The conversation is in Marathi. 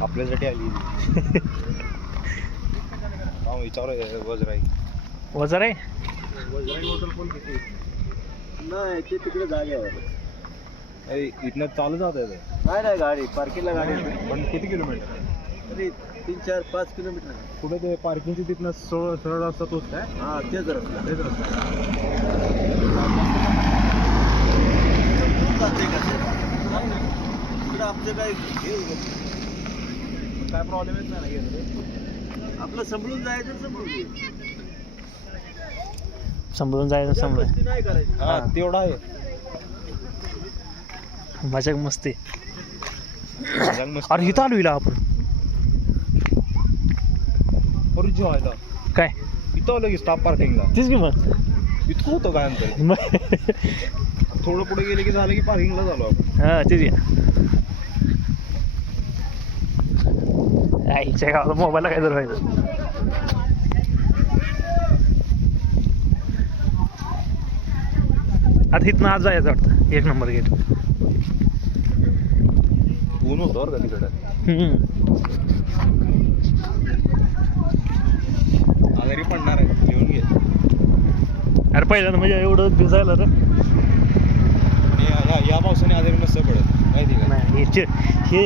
आपल्यासाठी आली विचार वजराई वजर आहे नाही ते तिकडे जागेवर इथनं चालू जात आहे नाही गाडी पार्किंगला गाडी पण किती किलोमीटर तरी 3-4-5 किलोमीटर कुठे ते पार्किंगची तिथनं सरळ रस्ता तोच काय हा तेच रस्ता आमचं काय काय प्रॉब्लेम येत नाही ना आपलं संभळून जायचं समजून जायचं समजून नाही करायचं हा तेवढा आहे मजाक मस्ती अरे इथं आलो हिला आपण व्हायला काय इथं आलं की स्टाफ पार्किंगला तीच की मग इतकं होतं काय अंतर मग थोडं पुढे गेले की झालं की पार्किंगला झालो आपण हां तीच आहे आईच्या गावाला मोबाईलला काय तर व्हायचं आता इथनं आज जायचं वाटतं 1 नंबर गेट ऊन होतं बरं का तिकडे आजारी पडणार आहे घेऊन घे अरे पहिल्यांदा म्हणजे एवढं भिजायला तर या पावसाने आजारी नसतं पडत माहिती का नाही हे